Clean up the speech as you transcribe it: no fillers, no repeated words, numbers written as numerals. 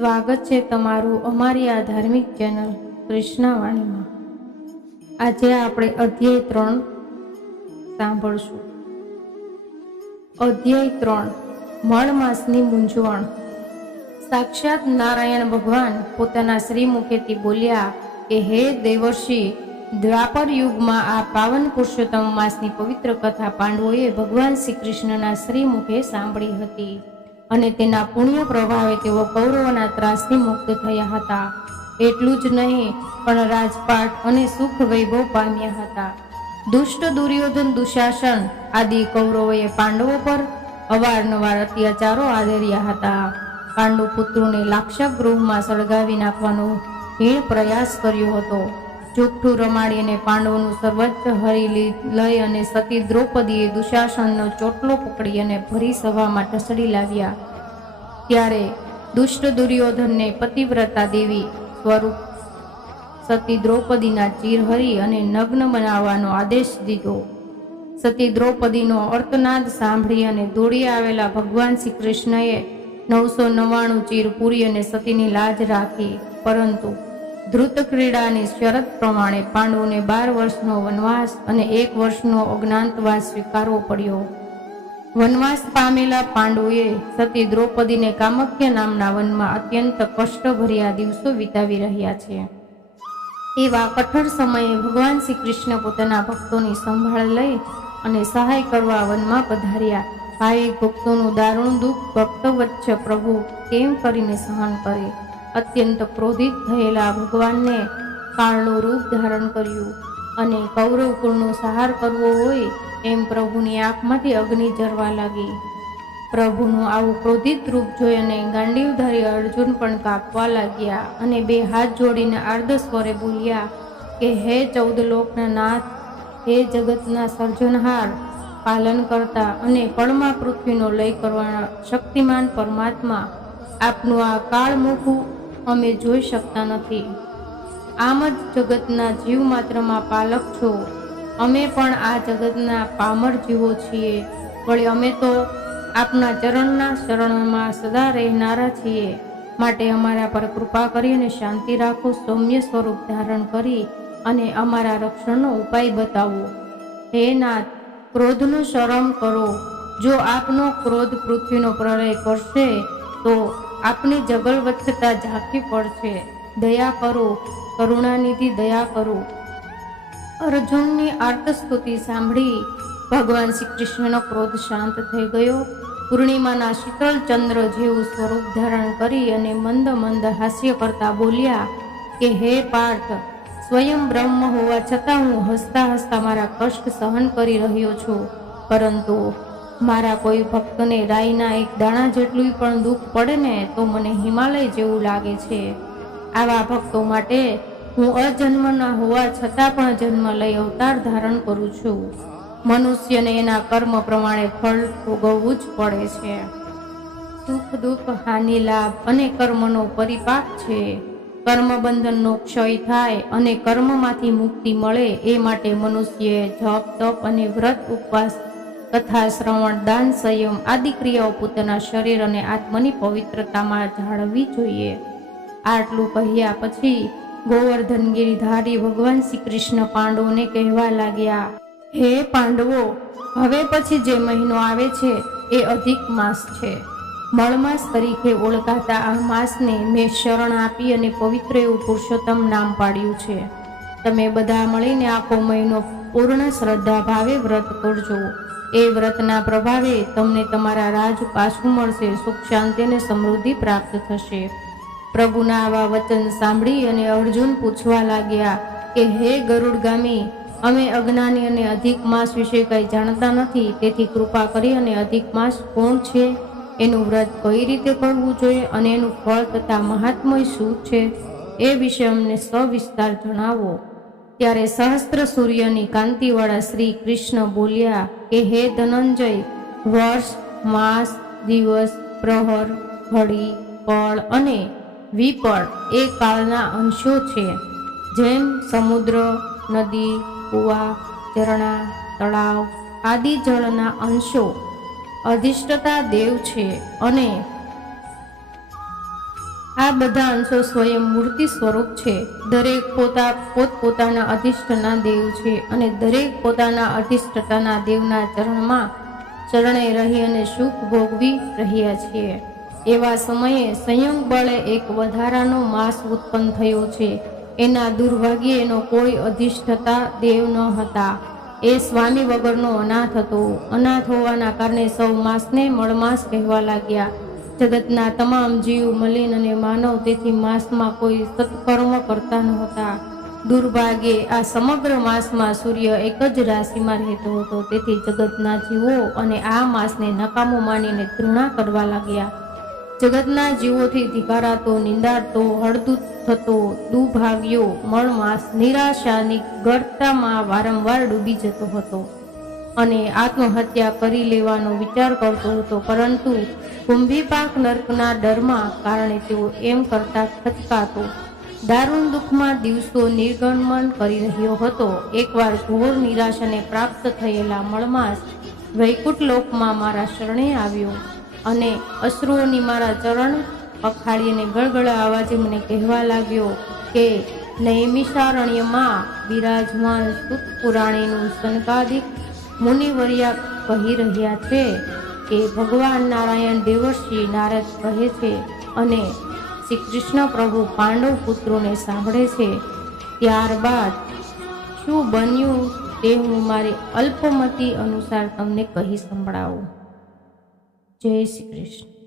સ્વાગત છે તમારું અમારી આ ધાર્મિક ચેનલ કૃષ્ણવાણીમાં। આજે આપણે અધ્યાય 3 સાંભળશું। અધ્યાય 3 મળ માસની મૂંઝવણ। સાક્ષાત નારાયણ ભગવાન પોતાના શ્રીમુખેથી બોલ્યા કે હે દેવર્ષિ, દ્વાપર યુગમાં આ પાવન પુરુષોત્તમ માસની પવિત્ર કથા પાંડવોએ ભગવાન શ્રી કૃષ્ણના શ્રીમુખે સાંભળી હતી અને તેના પુણ્ય પ્રભાવે તેઓ કૌરવોના ત્રાસથી મુક્ત થયા હતા। એટલું જ નહીં પણ રાજપાટ અને સુખ વૈભવ પામ્યા હતા। દુષ્ટ દુર્યોધન, દુશાસન આદિ કૌરવોએ પાંડવો પર અવારનવાર અત્યાચારો આદર્યા હતા। પાંડુ પુત્રોને લાક્ષાપ ગૃહમાં સળગાવી નાખવાનો હીણ પ્રયાસ કર્યો હતો। ચોકઠું રમાડીને પાંડવોનું સર્વસ્વ હરી લઈ અને સતી દ્રૌપદીએ દુશાસનનો ચોટલો પકડી અને ભરી સભામાં ઢસડી લાવ્યા। ત્યારે દુષ્ટ દુર્યોધનને પતિવ્રતા દેવી સ્વરૂપ સતી દ્રૌપદીના ચીર હરી અને નગ્ન બનાવવાનો આદેશ દીધો। સતી દ્રૌપદીનો અર્તનાદ સાંભળી અને દોડી આવેલા ભગવાન શ્રી કૃષ્ણએ 999 ચીર પૂરી અને સતીની લાજ રાખી। પરંતુ ધૃત ક્રીડાની શરત પ્રમાણે પાંડવોને 12 વર્ષનો વનવાસ અને 1 વર્ષનો અજ્ઞાતવાસ સ્વીકારવો પડ્યો। વનવાસ પામેલા પાંડવોએ સતી દ્રૌપદીને કામખ્ય નામના વનમાં અત્યંત કષ્ટભર્યા દિવસો વિતાવી રહ્યા છે। એવા કઠોર સમયે ભગવાન શ્રી કૃષ્ણ પોતાના ભક્તોની સંભાળ લઈ અને સહાય કરવા વનમાં પધાર્યા। ભાવિક ભક્તોનું દારૂણ દુઃખ ભક્તવત્સ પ્રભુ કેમ કરીને સહન કરે? અત્યંત ક્રોધિત થયેલા ભગવાનને કાળનું રૂપ ધારણ કર્યું અને કૌરવ કુળનો સહાર કરવો હોય એમ પ્રભુની આંખમાંથી અગ્નિ ઝરવા લાગી। પ્રભુનું આવું ક્રોધિત રૂપ જોઈ અને ગાંડીવધારી અર્જુન પણ કાપવા લાગ્યા અને 2 હાથ જોડીને આર્ધ સ્વરે બોલ્યા કે હે 14 લોકના નાથ, હે જગતના સર્જનહાર, પાલન કરતા અને પળમાં પૃથ્વીનો લય કરવાના શક્તિમાન પરમાત્મા, આપનું આ કાળમુખું અમે જોઈ શકતા નથી। આમ જ જગતના જીવ માત્રમાં પાલક છો। અમે પણ આ જગતના પામર જીવો છીએ, વળી અમે તો આપના ચરણના શરણમાં સદા રહેનારા છીએ। માટે અમારા પર કૃપા કરી અને શાંતિ રાખો, સૌમ્ય સ્વરૂપ ધારણ કરી અને અમારા રક્ષણનો ઉપાય બતાવો। હે નાથ, ક્રોધનું શરમ કરો। જો આપનો ક્રોધ પૃથ્વીનો પ્રલય કરશે તો આપની જગલવત્સતા ઝાંખી પડશે। દયા કરો, કરુણાનિધિ દયા કરો। અર્જુનની આર્તસ્તુતિ સાંભળી ભગવાન શ્રી કૃષ્ણનો ક્રોધ શાંત થઈ ગયો। પૂર્ણિમાના શીતળ ચંદ્ર જેવું સ્વરૂપ ધારણ કરી અને મંદ મંદ હાસ્ય કરતા બોલ્યા કે હે પાર્થ, સ્વયં બ્રહ્મ હોવા છતાં હું હસતા હસતા મારા કષ્ટ સહન કરી રહ્યો છું। પરંતુ મારા કોઈ ભક્તને રાઈના 1 દાણા જેટલું પણ દુઃખ પડે ને તો મને હિમાલય જેવું લાગે છે। આવા ભક્તો માટે હું અજન્મના હોવા છતાં પણ જન્મ લઈ અવતાર ધારણ કરું છું। મનુષ્યને એના કર્મ પ્રમાણે ફળ ભોગવવું જ પડે છે। સુખ દુઃખ, હાનિ લાભ અને કર્મનો પરિપાક છે। કર્મબંધનનો ક્ષય થાય અને કર્મમાંથી મુક્તિ મળે એ માટે મનુષ્યએ જપ, તપ અને વ્રત, ઉપવાસ, કથા શ્રવણ, દાન, સંયમ આદિ ક્રિયાઓ પોતાના શરીર અને આત્માની પવિત્રતામાં જાળવવી જોઈએ। આટલું કહ્યા પછી ગોવર્ધન ગિરિધારી ભગવાન શ્રી કૃષ્ણ પાંડવોને કહેવા લાગ્યા, હે પાંડવો, હવે પછી જે મહિનો આવે છે એ અધિક માસ છે। મળમાસ તરીકે ઓળખાતા આ માસને મેં શરણ આપી અને પવિત્ર એવું પુરુષોત્તમ નામ પાડ્યું છે। તમે બધા મળીને આખો મહિનો પૂર્ણ શ્રદ્ધા ભાવે વ્રત કરજો। એ વ્રતના પ્રભાવે તમને તમારા રાજ પાછું મળશે, સુખ શાંતિ અને સમૃદ્ધિ પ્રાપ્ત થશે। પ્રભુના આવા વચન સાંભળી અને અર્જુન પૂછવા લાગ્યા કે હે ગરુડગામી, અમે અજ્ઞાની અને અધિક માસ વિશે કંઈ જાણતા નથી, તેથી કૃપા કરી અને અધિક માસ કોણ છે, એનું વ્રત કઈ રીતે કરવું જોઈએ અને એનું ફળ તથા મહાત્મય શું છે એ વિશે અમને સવિસ્તાર જણાવો। ત્યારે સહસ્ત્ર સૂર્યની કાંતિવાળા શ્રી કૃષ્ણ બોલ્યા કે હે ધનંજય, વર્ષ, માસ, દિવસ, પ્રહર, ઘડી, પળ અને વિપળ એ કાળના અંશો છે। જેમ સમુદ્ર, નદી, કુવા, ઝરણા, તળાવ આદિ જળના અંશો અધિષ્ઠતા દેવ છે અને આ બધા અંશો સ્વયં મૂર્તિ સ્વરૂપ છે. દરેક પોતપોતાના અધિષ્ઠના દેવ છે અને દરેક પોતાના અધિષ્ઠતાના દેવના ચરણે રહી અને સુખ ભોગવી રહ્યા છીએ. એવા સમયે સંયોગ બળે એક વધારાનો માસ ઉત્પન્ન થયો છે. એના દુર્ભાગ્યે એનો કોઈ અધિષ્ઠતા દેવ ન હતા. એ સ્વામી વગરનો અનાથ હતો. અનાથ હોવાના કારણે સૌ માસને મળમાસ કહેવા લાગ્યા. જગતના તમામ જીવ મલિન અને માનવ તેથી માસમાં કોઈ સત્કર્મ કરતા નહોતા. દુર્ભાગ્યે આ સમગ્ર માસમાં સૂર્ય એક જ રાશિમાં રહેતો હતો. તેથી જગતના જીવો અને આ માસને નકામો માનીને ઘૃણા કરવા લાગ્યા. જગતના જીવોથી ધિકારાતો, નિંદાતો, હળદૂત થતો દુર્ભાગ્યો મળમાસ નિરાશાની ગર્તામાં વારંવાર ડૂબી જતો હતો અને આત્મહત્યા કરી લેવાનો વિચાર કરતો હતો. પરંતુ કુંભીપાક નર્કના ડરમાં કારણે તેઓ એમ કરતા ખચકાતો. દારૂણ દુઃખમાં દિવસો નિર્ગમન કરી રહ્યો હતો. એકવાર ઘોર નિરાશાને પ્રાપ્ત થયેલા મળમાસ વૈકુંઠ લોકમાં મારા શરણે આવ્યો અને અશ્રુઓની મારા ચરણ પખાડીને ગળગળા અવાજે મને કહેવા લાગ્યો કે નૈમિષારણ્યમાં બિરાજમાન સુત પુરાણીનું સનકાદિક મુનિવર્યા કહી રહ્યા છે કે ભગવાન નારાયણ દેવર્ષિ નારદ કહે છે અને શ્રી કૃષ્ણ પ્રભુ પાંડવ પુત્રોને સાંભળે છે. ત્યારબાદ શું બન્યું તે હું મારી અલ્પમતી અનુસાર તમને કહી સંભળાવું. જય શ્રી કૃષ્ણ.